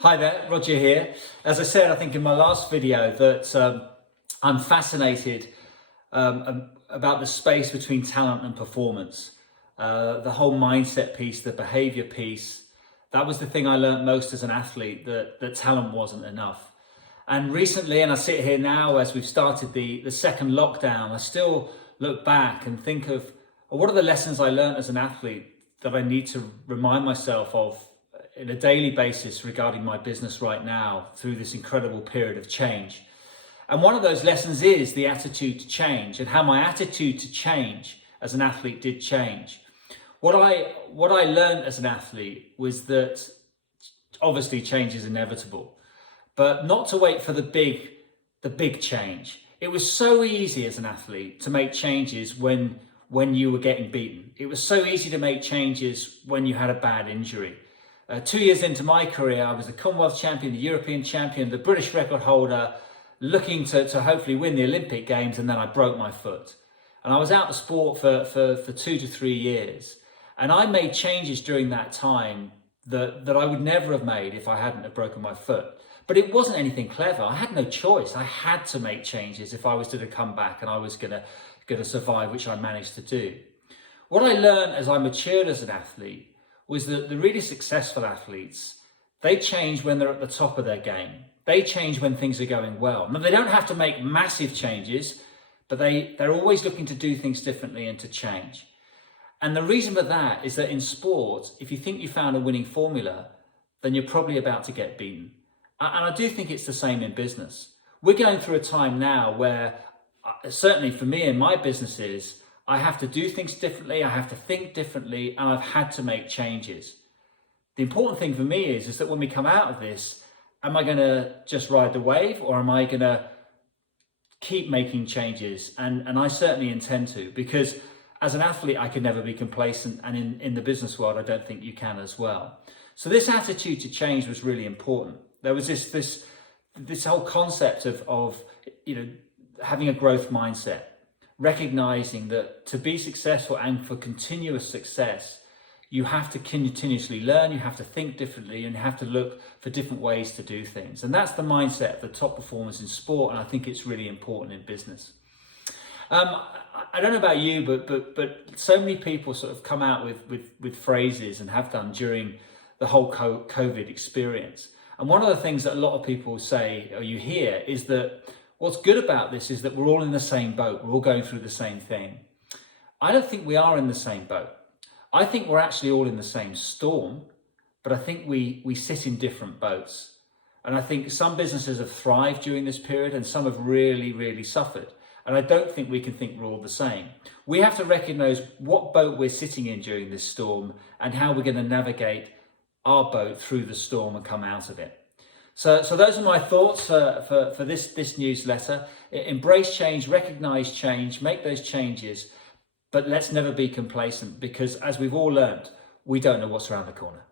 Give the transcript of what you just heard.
Hi there, Roger here. As I said, I think in my last video that I'm fascinated about the space between talent and performance. The whole mindset piece, the behavior piece, that was the thing I learned most as an athlete, that talent wasn't enough. And recently, and I sit here now as we've started the second lockdown, I still look back and think of what are the lessons I learned as an athlete that I need to remind myself of in a daily basis regarding my business right now through this incredible period of change. And one of those lessons is the attitude to change, and how my attitude to change as an athlete did change. What I learned as an athlete was that obviously change is inevitable, but not to wait for the big change. It was so easy as an athlete to make changes when you were getting beaten. It was so easy to make changes when you had a bad injury. 2 years into my career, I was the Commonwealth champion, the European champion, the British record holder, looking to hopefully win the Olympic Games, and then I broke my foot. And I was out of sport for 2 to 3 years. And I made changes during that time that I would never have made if I hadn't have broken my foot. But it wasn't anything clever. I had no choice. I had to make changes if I was to come back and I was gonna survive, which I managed to do. What I learned as I matured as an athlete was that the really successful athletes, they change when they're at the top of their game. They change when things are going well. Now, they don't have to make massive changes, but they're always looking to do things differently and to change. And the reason for that is that in sport, if you think you found a winning formula, then you're probably about to get beaten. And I do think it's the same in business. We're going through a time now where, certainly for me and my businesses, I have to do things differently, I have to think differently, and I've had to make changes. The important thing for me is that when we come out of this, am I going to just ride the wave, or am I going to keep making changes? And I certainly intend to, because as an athlete, I could never be complacent, and in the business world, I don't think you can as well. So this attitude to change was really important. There was this whole concept of having a growth mindset, recognizing that to be successful and for continuous success, you have to continuously learn, you have to think differently, and you have to look for different ways to do things. And that's the mindset of the top performers in sport, and I think it's really important in business. I don't know about you, but so many people sort of come out with phrases, and have done during the whole COVID experience. And one of the things that a lot of people say, or you hear, is that what's good about this is that we're all in the same boat. We're all going through the same thing. I don't think we are in the same boat. I think we're actually all in the same storm, but I think we sit in different boats. And I think some businesses have thrived during this period, and some have really, really suffered. And I don't think we can think we're all the same. We have to recognize what boat we're sitting in during this storm, and how we're going to navigate our boat through the storm and come out of it. So those are my thoughts for this newsletter. Embrace change, recognize change, make those changes, but let's never be complacent, because as we've all learned, we don't know what's around the corner.